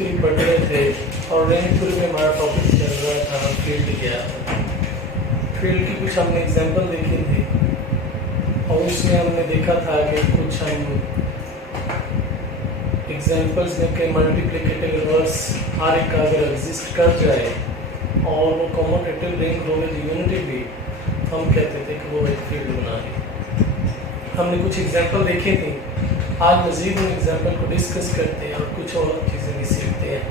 Theory पढ़ रहे थे और रेंज थ्योरी में हमारा टॉपिक चल रहा था फील्ड क्या। फील्ड की कुछ हमने एग्जांपल देखी थी और उसमें हमने देखा था कि कुछ हम एग्जांपल्स में कि मल्टीप्लिकेटिव इनवर्स हर एक अगर एग्जिस्ट कर जाए और वो कम्यूटेटिव रिंग हो विद यूनिटी भी, हम कहते थे कि वो एक फील्ड बना रही। हमने कुछ एग्जांपल देखे थे, आज मज़ीद उन एग्जांपल को डिस्कस करते हैं और कुछ और चीज़ें भी सीखते हैं।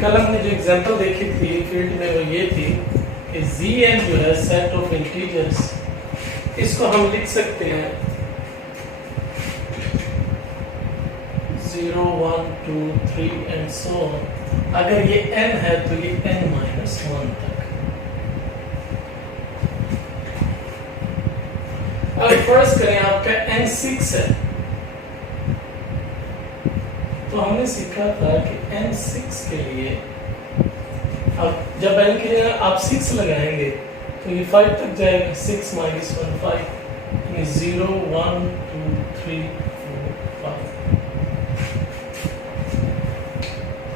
कल हमने जो एग्जांपल देखी थी फील्ड में वो ये थी कि Zn जो है सेट ऑफ इंटीजर्स, इसको हम लिख सकते हैं 0 1 2 3 एंड सो ऑन। अगर ये n है तो ये n-1 तक। अगर फर्ज करें आपका n6 है तो हमने सीखा था कि n6 के लिए अब जब n के लिए आप 6 लगाएंगे तो ये 5 तक जाएगा। 6 - 1 5, यानी 0 1 2 3 4 5।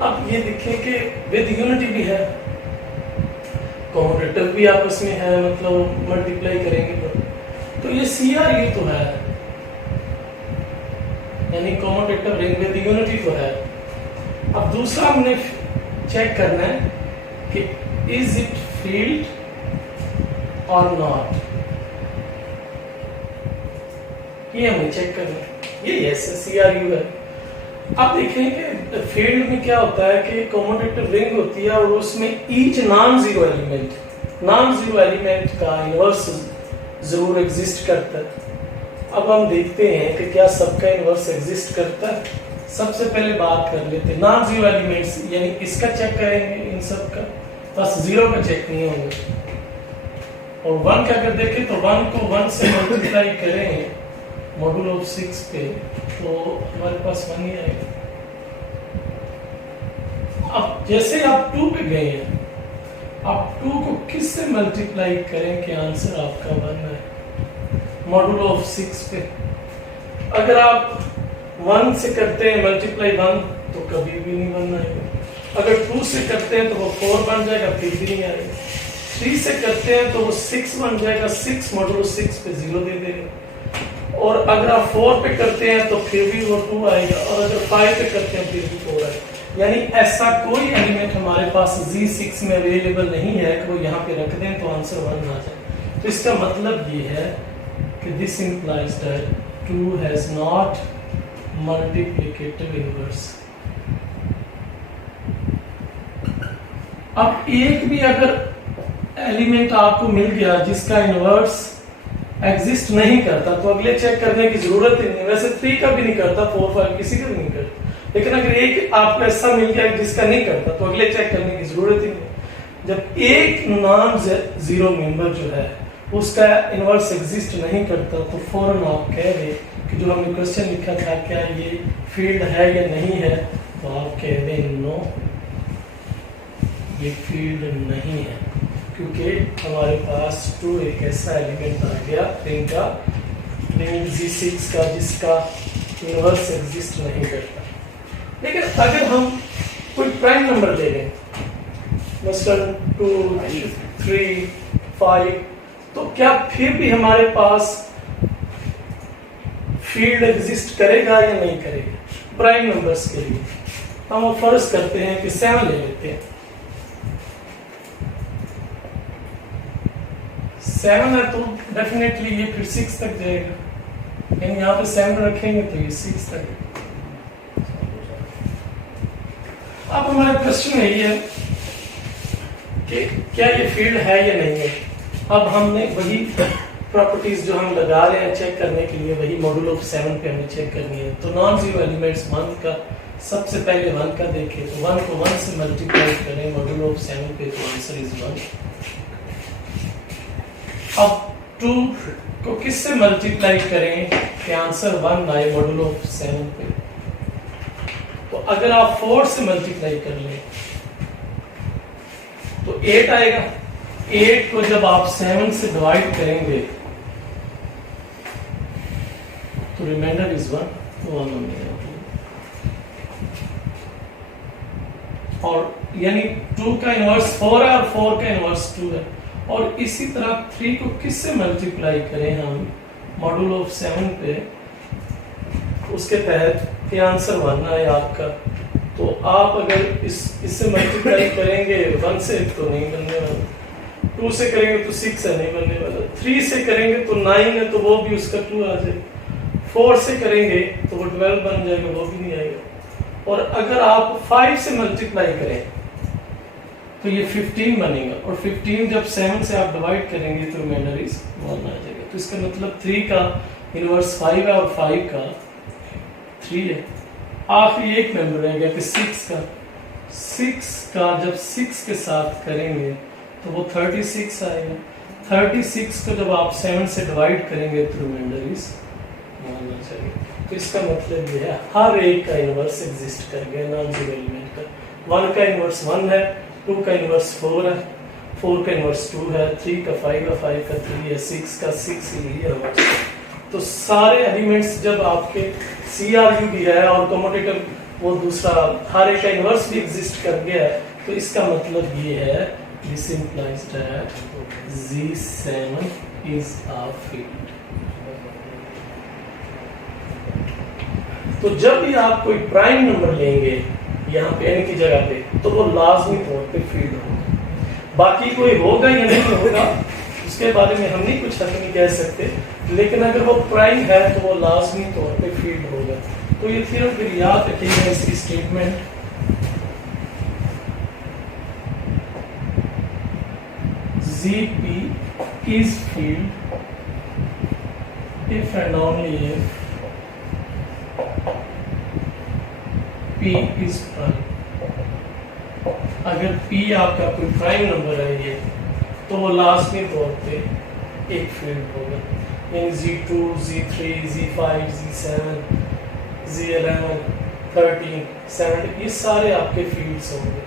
अब ये देखें कि विद यूनिटी भी है, कम्यूटेटिव भी आपस में है, मतलब मल्टीप्लाई करेंगे तो ये CR ये तो है, यानी कम्यूटेटिव रिंग विद यूनिटी तो है। अब दूसरा हमने चेक करना है कि इज इट फील्ड और नॉट, ये हमें चेक करना है। ये यस CRU है। अब देखें कि फील्ड में क्या होता है कि कम्यूटेटिव रिंग होती है और उसमें ईच नॉन जीरो एलिमेंट का इनवर्स जरूर एग्जिस्ट करता है। अब हम देखते हैं कि क्या सबका इनवर्स एग्जिस्ट करता है। सबसे पहले बात कर लेते हैं नॉन जीरो एलिमेंट्स, यानी इसका चेक करेंगे, इन सब का, बस जीरो का चेक नहीं होंगे। और 1 का अगर देखें तो 1 को 1 से मल्टीप्लाई करें मॉड्यूल ऑफ 6 पे तो हमारे पास 1 ही आएगा। अब जैसे आप 2 पे गए हैं, आप 2 को किस से मल्टीप्लाई करें कि आंसर आपका 1 है मॉड्यूल ऑफ 6 पे। अगर आप 1 से करते हैं मल्टीप्लाई 1 तो कभी भी नहीं 1 आएगा। अगर 2 से करते हैं तो वो 4 बन जाएगा, फिर भी नहीं आएगा। 3 से करते हैं तो वो 6 बन जाएगा, 6 मॉड्यूल 6 पे 0 दे देगा। और अगर आप 4 पे करते हैं तो फिर भी वो 2 आएगा, और अगर 5 पे करते हैं फिर भी 4 आएगा। यानी ऐसा कोई एलिमेंट हमारे पास Z6 में अवेलेबल नहीं है कि वो यहाँ पे रख दें तो आंसर 1 आ जाए। तो इसका मतलब ये है कि this implies that 2 has not multiplicative inverse. अब एक भी अगर एलिमेंट आपको मिल गया जिसका इनवर्स एग्जिस्ट नहीं करता तो अगले चेक करने की जरूरत ही नहीं। वैसे 3 का भी नहीं करता, 4 5 किसी का भी नहीं करता, लेकिन अगर एक आपको ऐसा मिल गया जिसका नहीं करता तो अगले चेक करने की जरूरत ही नहीं। जब एक नॉन जीरो मेंबर जो है उसका इनवर्स एग्जिस्ट नहीं करता तो फौरन आप कह दें कि जो हमने क्वेश्चन लिखा था क्या ये फील्ड है या नहीं है, तो आप कह दें नो, ये फील्ड नहीं है, क्योंकि हमारे पास 2 एक ऐसा एलिमेंट आ गया रिंग का, रिंग Z6 का, जिसका इनवर्स एग्जिस्ट नहीं करता। लेकिन अगर हम कोई प्राइम नंबर ले लें, मसलन 2 3 5, तो क्या फिर भी हमारे पास फील्ड एग्जिस्ट करेगा या नहीं करेगा प्राइम नंबर्स के लिए। हम फर्ज करते हैं कि 7 ले लेते हैं। 7 है तो डेफिनेटली ये फिर 6 तक जाएगा, यानी यहाँ पे 7 रखेंगे तो ये 6 तक। अब हमारा क्वेश्चन यही है कि क्या ये फील्ड है या नहीं है। अब हमने वही प्रॉपर्टीज जो हम लगा रहे हैं चेक करने के लिए, वही मॉड्यूल ऑफ 7 पे हमें चेक करनी है। तो नॉन जीरो एलिमेंट्स 1 का, सबसे पहले 1 का देखें तो 1 को 1 से मल्टीप्लाई करें मॉड्यूल ऑफ 7 पे तो आंसर इज 1। अब 2 को किस से मल्टीप्लाई करें कि आंसर 1 आए मॉड्यूल ऑफ 7 पे। तो अगर आप 4 से मल्टीप्लाई कर लें तो 8 आएगा। 8 को जब आप 7 से डिवाइड करेंगे तो रिमाइंडर इज 1, तो 1 हो गया। और यानी 2 का इनवर्स 4 है और 4 का इनवर्स 2 है। और इसी तरह 3 को किससे मल्टीप्लाई करें हम मॉड्यूल ऑफ 7 पे, उसके तहत ये आंसर बनना है आपका। तो आप अगर इससे मल्टीप्लाई करेंगे 1 से तो नहीं बनने वाला, 2 से करेंगे तो 6 है नहीं बनने वाला, 3 से करेंगे तो 9 है तो वो भी उसका 2 आ जाएगा, 4 से करेंगे तो वो 12 बन जाएगा, वो भी नहीं आएगा। और अगर आप 5 से मल्टीप्लाई करें तो ये 15 बनेगा, और 15 जब 7 से आप डिवाइड करेंगे तो रिमाइंडर इज 1 आ जाएगा। तो इसका मतलब 3 का इनवर्स 5 है और 5 का 3 है। आखिरी एक मेंबर रह गया कि 6 का जब 6 के साथ करेंगे तो वो 36 आएगा। 36 को जब आप 7 से डिवाइड करेंगे तो रिमाइंडर इज 1 आ जाएगा। तो इसका मतलब ये है हर एक का इनवर्स एग्जिस्ट कर गया नॉन जीरो एलिमेंट का। 1 का इनवर्स 1 है, 2 का इनवर्स 4 है, 4 का इनवर्स 2 है, 3 का 5 है, 5 का 3 है, 6 का 6 ही है। तो सारे एलिमेंट्स जब आपके CRU भी है और कम्यूटेटर वो दूसरा हर एक का इनवर्स भी एग्जिस्ट कर गया है, तो इसका मतलब ये है this implies that Z7 is a field. तो जब भी आप कोई प्राइम नंबर लेंगे यहाँ पे n की जगह पे, तो वो लाजमी तौर पे फील्ड होगा। बाकी कोई होगा या नहीं होगा उसके बारे में हम नहीं कुछ हद नहीं कह सकते, लेकिन अगर वो प्राइम है तो वो लाजमी तौर पे फील्ड होगा। तो ये थ्योरम फिर याद रखिएगा इसकी statement, ZP is field if and only if P is prime। अगर P आपका कोई प्राइम नंबर है ये, तो वो लाजमी तौर पे एक फील्ड होगा। यानी Z2, Z3, Z5, Z7, Z11, 13, 17 ये सारे आपके फील्ड्स होंगे।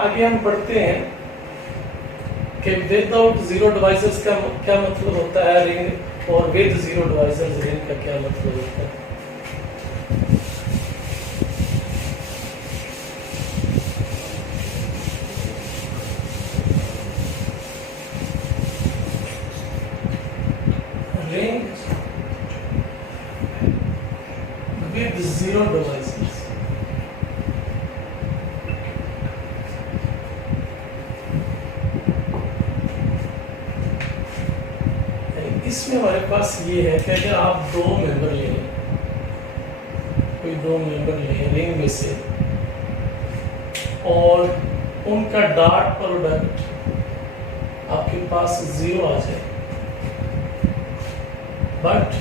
आगे हम पढ़ते हैं कि विदाउट जीरो डिवाइजर्स का क्या मतलब होता है रिंग, और विद जीरो डिवाइजर्स रिंग का क्या मतलब होता है। Ring with zero devices। इसमें हमारे पास ये है कि अगर आप 2 मेंबर लें, कोई 2 मेंबर लें रिंग में से, और उनका डॉट प्रोडक्ट आपके पास 0 आ जाए, बट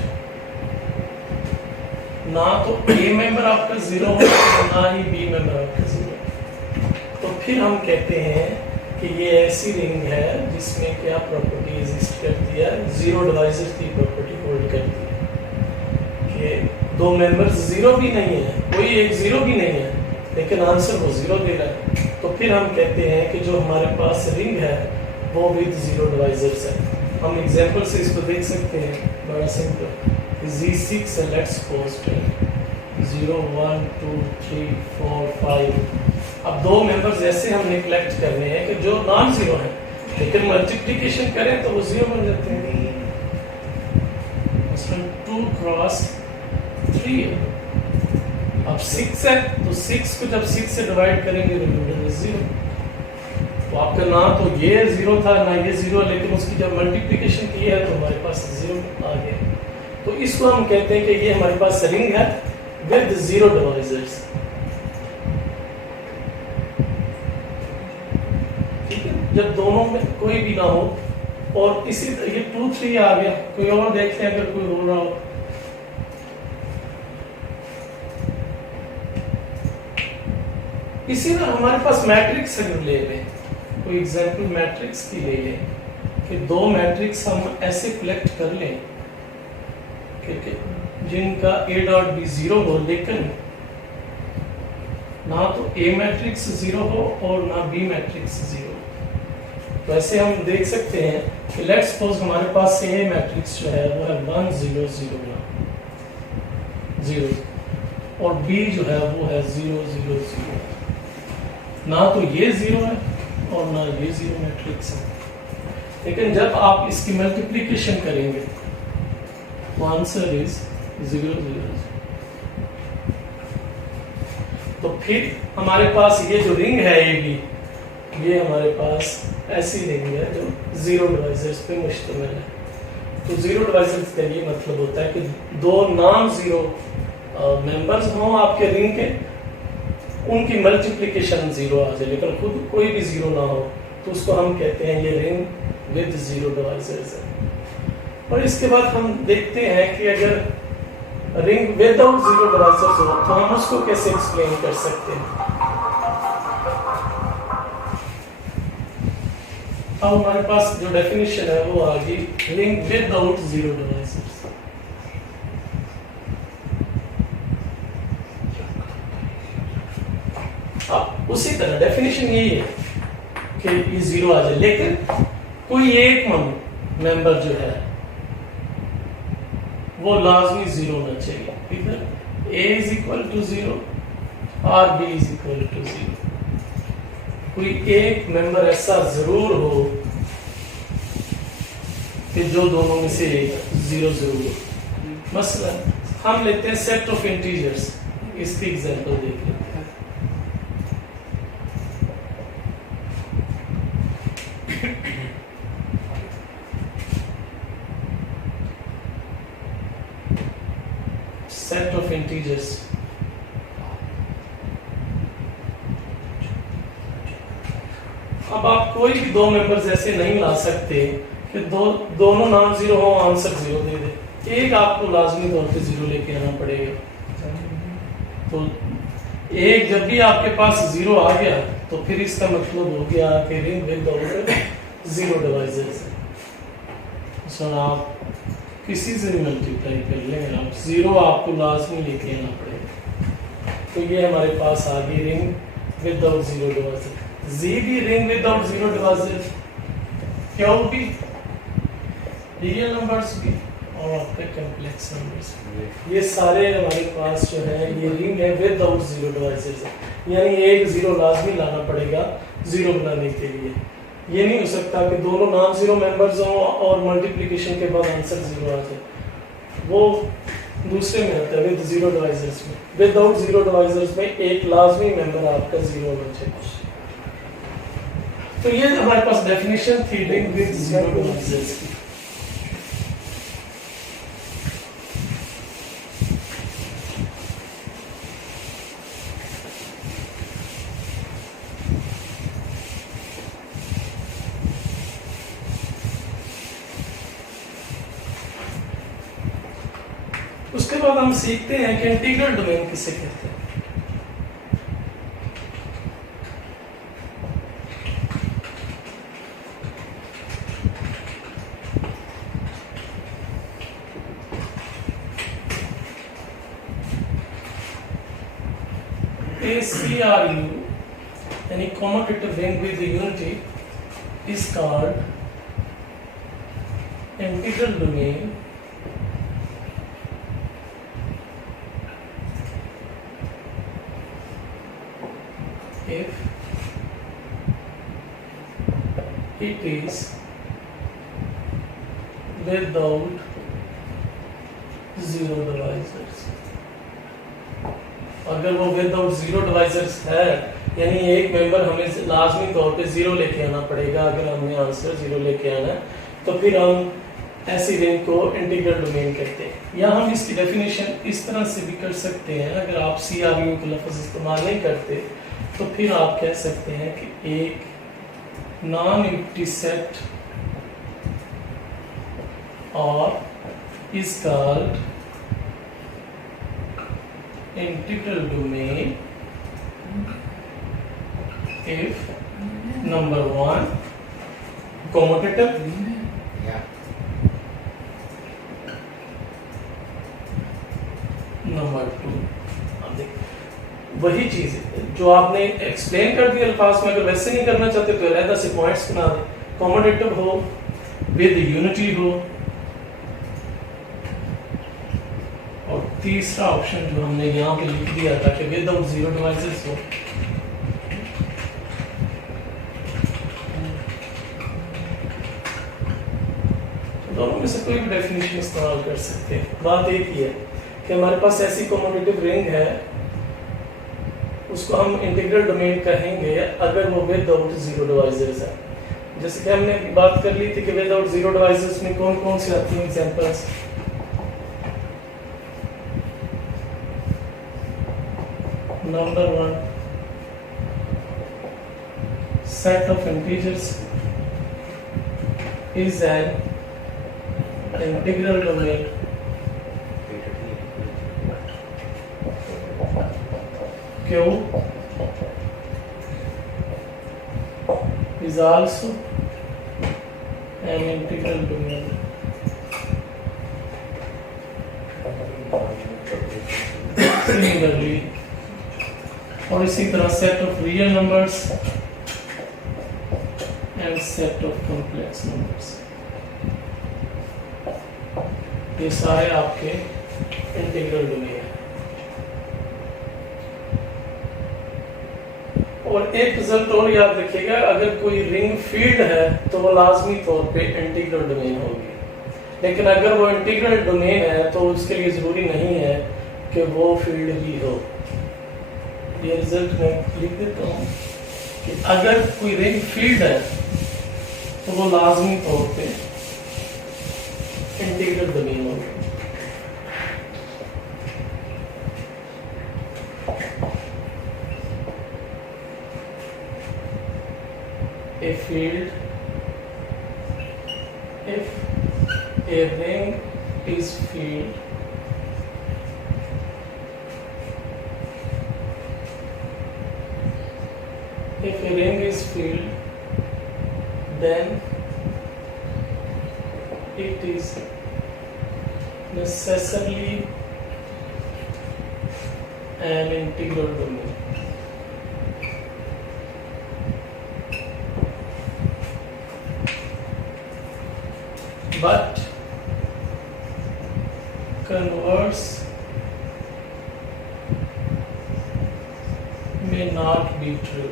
ना तो A मेंबर आपका 0 हो ना ही B मेंबर आपका 0, तो फिर हम कहते हैं कि ये ऐसी रिंग है जिसमें क्या प्रॉपर्टी एग्जिस्ट करती है, जीरो डिवाइजर की प्रॉपर्टी होल्ड करती है कि 2 मेंबर्स 0 भी नहीं है, कोई एक 0 भी नहीं है, लेकिन आंसर वो 0 दे रहा है। तो फिर हम कहते हैं कि जो हमारे पास रिंग है वो विद जीरो डिवाइजर्स है। हम एग्जांपल से इसको देख सकते हैं, बड़ा सिंपल। Z6 है, लेट्स सपोज 0 1 2 3 4 5। अब 2 मेंबर्स ऐसे हम निगलेक्ट करने हैं कि जो नॉन जीरो है, लेकिन मल्टीप्लिकेशन करें तो वो 0 बन जाते हैं। इसमें 2 क्रॉस 3 है। अब 6 है तो 6 को जब 6 से डिवाइड करेंगे रिमाइंडर में 0। तो आपका ना तो ये 0 था ना ये 0, लेकिन उसकी जब मल्टीप्लिकेशन की है तो हमारे पास 0 आ गया। तो इसको हम कहते हैं कि ये हमारे पास रिंग है विद जीरो डिवाइजर्स। ठीक है, जब दोनों में कोई भी ना हो, और इसी ये 2 3 आ गया, कोई और देखते हैं अगर कोई हो रहा हो। इसी तरह हमारे पास मैट्रिक्स अगर ले लें, कोई एग्जांपल मैट्रिक्स की ले लें कि 2 मैट्रिक्स हम ऐसे कलेक्ट कर लें कि जिनका A डॉट B 0 हो, लेकिन ना तो A मैट्रिक्स 0 हो और ना B मैट्रिक्स 0। तो ऐसे हम देख सकते हैं कि लेट्स सपोज हमारे पास A मैट्रिक्स जो है वो है 1 0 0 1 0, और बी जो है वो है 0 0 0। ना तो ये 0 है और ना ये 0 मैट्रिक्स है, लेकिन जब आप इसकी मल्टीप्लिकेशन करेंगे तो आंसर इज 0 0 0। तो फिर हमारे पास ये जो रिंग है AB, ये हमारे पास ऐसी रिंग है जो 0 डिवाइजर्स पे मुश्तमिल है। तो 0 डिवाइजर्स का ये मतलब होता है कि दो नॉन 0 मेंबर्स हों आपके रिंग के, उनकी मल्टीप्लिकेशन 0 आ जाए लेकिन खुद कोई भी 0 ना हो, तो उसको हम कहते हैं ये रिंग विद 0 डिवाइजर्स है। और इसके बाद हम देखते हैं कि अगर रिंग विदाउट 0 डिवाइजर्स हो तो हम उसको कैसे एक्सप्लेन कर सकते हैं। अब हमारे पास जो डेफिनेशन है वो आ गई रिंग विदाउट 0 डिवाइजर्स। अब उसी तरह डेफिनेशन यही है कि ये 0 आ जाए, लेकिन कोई एक मेंबर जो है वो लाजमी 0 होना चाहिए। इधर A इज इक्वल टू 0 और B इज इक्वल टू 0। कोई एक मेंबर ऐसा जरूर हो कि जो दोनों में से 0 जरूर हो। मसलन हम लेते हैं सेट ऑफ इंटीजर्स, इसकी एग्जांपल देख लेते हैं। सेट ऑफ इंटीजर्स, अब आप कोई भी दो मेंबर्स ऐसे नहीं ला सकते कि दोनों नॉन 0 हो, आंसर 0 दे दे। एक आपको लाजमी तौर पे 0 लेके आना पड़ेगा। तो एक जब भी आपके पास 0 आ गया तो फिर इसका मतलब हो गया कि रिंग विदाउट 0 डिवाइजर्स है। सो आप किसी से भी मल्टीप्लाई कर लें, आप 0 आपको लाजमी लेके आना पड़ेगा। तो ये हमारे पास आ गई रिंग विदाउट 0 डिवाइजर। Z भी रिंग विदाउट 0 डिवाइजर, Q भी, रियल नंबर्स भी और आपके कॉम्प्लेक्स नंबर्स, ये सारे हमारे पास जो है ये रिंग है विदाउट 0 डिवाइजर्स है। यानी एक 0 लाजमी लाना पड़ेगा 0 बनाने के लिए। ये नहीं हो सकता कि दोनों नॉन 0 मेंबर्स हों और मल्टीप्लिकेशन के बाद आंसर 0 आ जाए। वो दूसरे में आता है विद 0 डिवाइजर्स में। विदाउट 0 डिवाइजर्स में एक लाजमी मेंबर आपका 0 होना चाहिए। तो ये हमारे पास डेफिनेशन थी रिंग विद 0 डिवाइजर्स की। उसके बाद हम सीखते हैं कि इंटीग्रल डोमेन किसे कहते हैं। ACRU, any commutative ring with the unity, is called integral domain if it is without 0 divisors। अगर वो विदाउट 0 डिवाइजर्स है, यानी एक मेंबर हमें लाजमी तौर पे 0 लेके आना पड़ेगा अगर हमें आंसर 0 लेके आना है, तो फिर हम ऐसी रिंग को इंटीग्रल डोमेन कहते हैं। या हम इसकी डेफिनेशन इस तरह से भी कर सकते हैं, अगर आप CRU का लफ्ज़ इस्तेमाल नहीं करते तो फिर आप कह सकते हैं कि एक नॉन एम्प्टी सेट और is called integral domain if number 1 commutative, number 2। वही चीज जो आपने एक्सप्लेन कर दी अल्फाज में, अगर वैसे नहीं करना चाहते तो अलग से पॉइंट्स बना दें। कॉमोडेटिव हो, विद यूनिटी हो और तीसरा ऑप्शन जो हमने यहाँ पे लिख दिया था कि विदाउट जीरो डिवाइसेस हो, तो दोनों में से कोई भी डेफिनेशन इस्तेमाल कर सकते हैं। बात एक ही है कि हमारे पास ऐसी कम्यूटेटिव रिंग है, उसको हम इंटीग्रल डोमेन कहेंगे अगर वो विदाउट जीरो डिवाइसेस है। जैसे कि हमने बात कर ली थी कि विदाउट जीरो डिवाइसेस में कौन कौन सी आती हैं examples. Number 1, set of integers is an integral domain Q is also an integral domain. Similarly, और इसी तरह set of real numbers and set of complex numbers, ये सारे आपके इंटीग्रल डोमेन है। और एक रिजल्ट और याद रखिएगा, अगर कोई रिंग फील्ड है तो वो लाजमी तौर पे इंटीग्रल डोमेन होगी, लेकिन अगर वो इंटीग्रल डोमेन है तो उसके लिए जरूरी नहीं है कि वो फील्ड ही हो। ये रिजल्ट में लिख देता हूँ कि अगर कोई रिंग फील्ड है तो वो लाजमी तौर पे इंटीग्रल डोमेन होगी। A field, if a ring is field, if a ring is field, then it is necessarily an integral domain. But converse may not be true.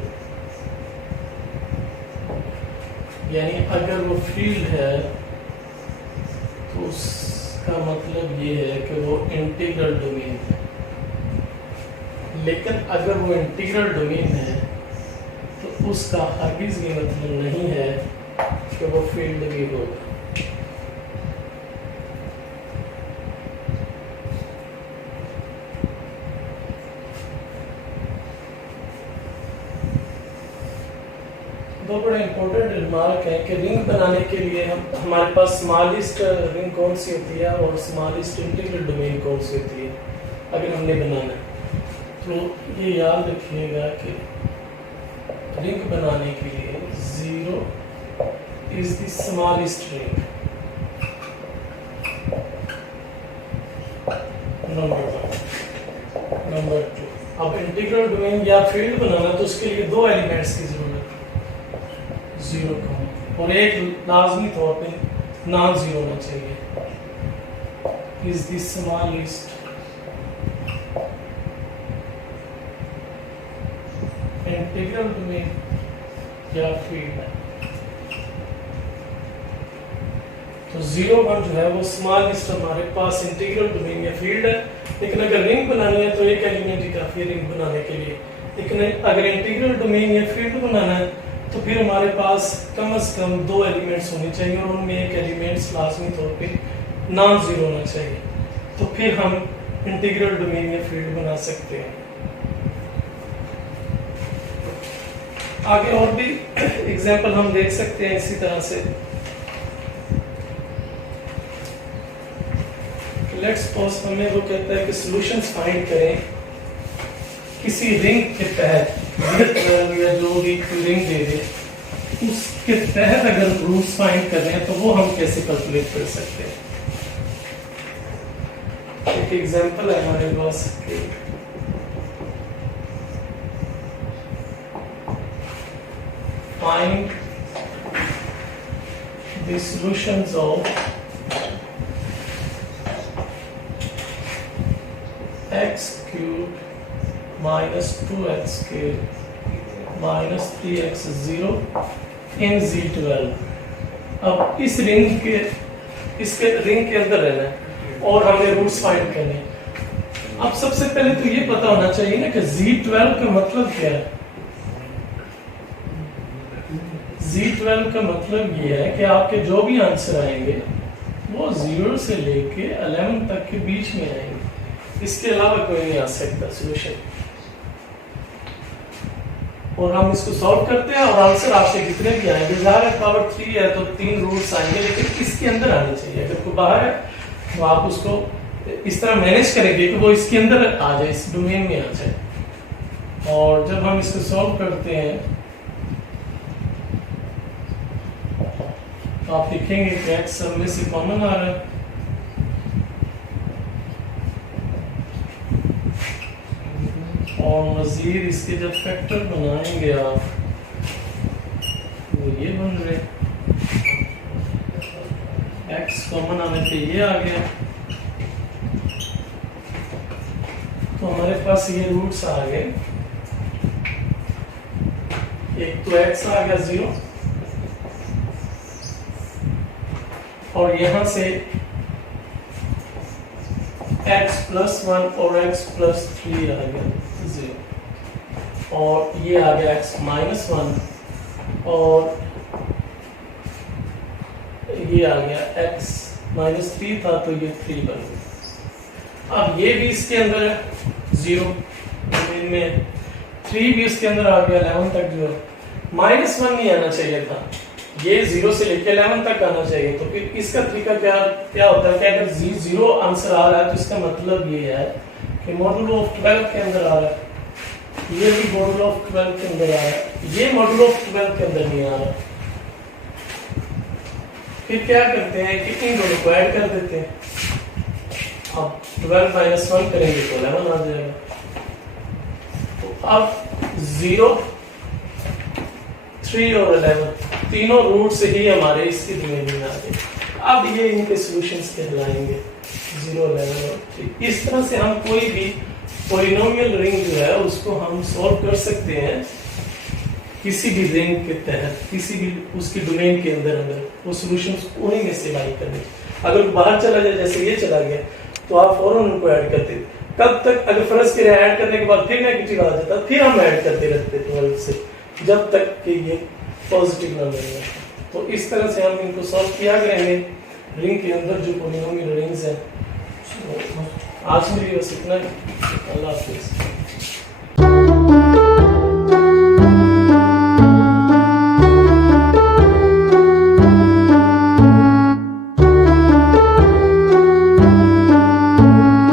यानी अगर वो फील्ड है तो उसका मतलब ये है कि वो इंटीग्रल डोमेन है, लेकिन अगर वो इंटीग्रल डोमेन है तो उसका हरगिज़ ये मतलब नहीं है कि वो फील्ड भी होगा। दो बड़े इंपॉर्टेंट रिमार्क है कि रिंग बनाने के लिए हमारे पास स्मॉलेस्ट रिंग कौन सी होती है और स्मॉलेस्ट इंटीग्रल डोमेन कौन सी होती है अगर हमने बनाना है। तो ये याद रखिएगा कि रिंग बनाने के लिए 0 is the smallest ring, number 1। Number 2, अब इंटीग्रल डोमेन या फील्ड बनाना तो उसके लिए दो एलिमेंट्स की जरूरत है, 0 और एक लाजमी तौर पे नॉन जीरो होना चाहिए। Is the smallest integral domain या फील्ड। तो 0 1 जो है वो स्मॉलेस्ट हमारे पास इंटीग्रल डोमेन या फील्ड है, लेकिन अगर रिंग बनानी है तो एक एलिमेंट ही काफी है रिंग बनाने के लिए। लेकिन अगर इंटीग्रल डोमेन या फील्ड बनाना है तो फिर हमारे पास कम से कम दो एलिमेंट्स होने चाहिए और उनमें एक एलिमेंट्स लाजमी तौर पे नॉन जीरो होना चाहिए, तो फिर हम इंटीग्रल डोमेन या फील्ड बना सकते हैं। आगे और भी एग्जांपल हम देख सकते हैं इसी तरह से। लेट्स सपोज हमें वो कहता है कि सॉल्यूशंस फाइंड करें किसी रिंग के तहत, या जो भी रिंग दे दे उसके तहत अगर रूट्स फाइंड कर रहे हैं तो वो हम कैसे कैलकुलेट कर सकते हैं। एक एग्जांपल है हमारे पास, find the solutions of -2x के -3x 0 इन Z12। अब इस रिंग के अंदर रहना है और हमें रूट्स फाइंड करने हैं। अब सबसे पहले तो ये पता होना चाहिए ना कि Z12 का मतलब क्या है। Z12 का मतलब ये है कि आपके जो भी आंसर आएंगे वो 0 से लेके 11 तक के बीच में आएंगे, इसके अलावा कोई नहीं आ सकता सोल्यूशन। और हम इसको सॉल्व करते हैं और आंसर आपसे कितने भी आएंगे, ज़ाहिर है पावर 3 है तो 3 रूट्स आएंगे, लेकिन इसके अंदर आने चाहिए। अगर कोई बाहर है तो आप उसको इस तरह मैनेज करेंगे कि वो इसके अंदर आ जाए, इस डोमेन में आ जाए। और जब हम इसको सॉल्व करते हैं तो आप देखेंगे कि x सब में से कॉमन आ रहा है, और मजीद इसके जब फैक्टर बनाएंगे आप तो ये बन रहे, x कॉमन आने पे ये आ गया, तो हमारे पास ये रूट्स आ गए। एक तो x आ गया 0 और यहां से x + 1 और x + 3 आ गया 0, और ये आ गया x - 1 और ये आ गया x - 3 था तो ये 3 बन गया। अब ये भी इसके अंदर है 0 में, 3 भी इसके अंदर आ गया 11 तक, जो -1 नहीं आना चाहिए था, ये 0 से लेकर 11 तक आना चाहिए। तो फिर इसका तरीका क्या होता है कि अगर 0 आंसर आ रहा है तो इसका मतलब ये है कि मॉड्यूलो ऑफ 12 के अंदर आ रहा है, ये भी मॉड्यूलो ऑफ 12 के अंदर आ रहा है, ये मॉड्यूलो ऑफ 12 के अंदर नहीं आ रहा। फिर क्या करते हैं कि इन दोनों को ऐड कर देते हैं। अब 12 - 1 करेंगे तो 11 आ जाएगा। तो अब 0, 3 और 11 तीनों रूट से ही हमारे इसकी डोमेन में आ गए। अब ये इनके सॉल्यूशंस कहलाएंगे 0, 11 और 3। इस तरह से हम कोई भी पॉलिनोमियल रिंग जो है उसको हम सॉल्व कर सकते हैं किसी भी रिंग के तहत, किसी भी उसकी डोमेन के अंदर वो सॉल्यूशंस उन्हीं में से बाई करने। अगर बाहर चला जाए, जैसे ये चला गया, तो आप फौरन उनको ऐड करते। कब तक? अगर फर्ज करें ऐड करने के बाद फिर नेगेटिव आ जाता, फिर हम ऐड करते रहते 12 से, जब तक कि ये पॉजिटिव ना मिले। तो इस तरह से हम इनको सॉल्व किया करेंगे रिंग के अंदर जो पॉलिनोमियल रिंग्स हैं। आज मेरी बस इतना। अल्लाह हाफिज़।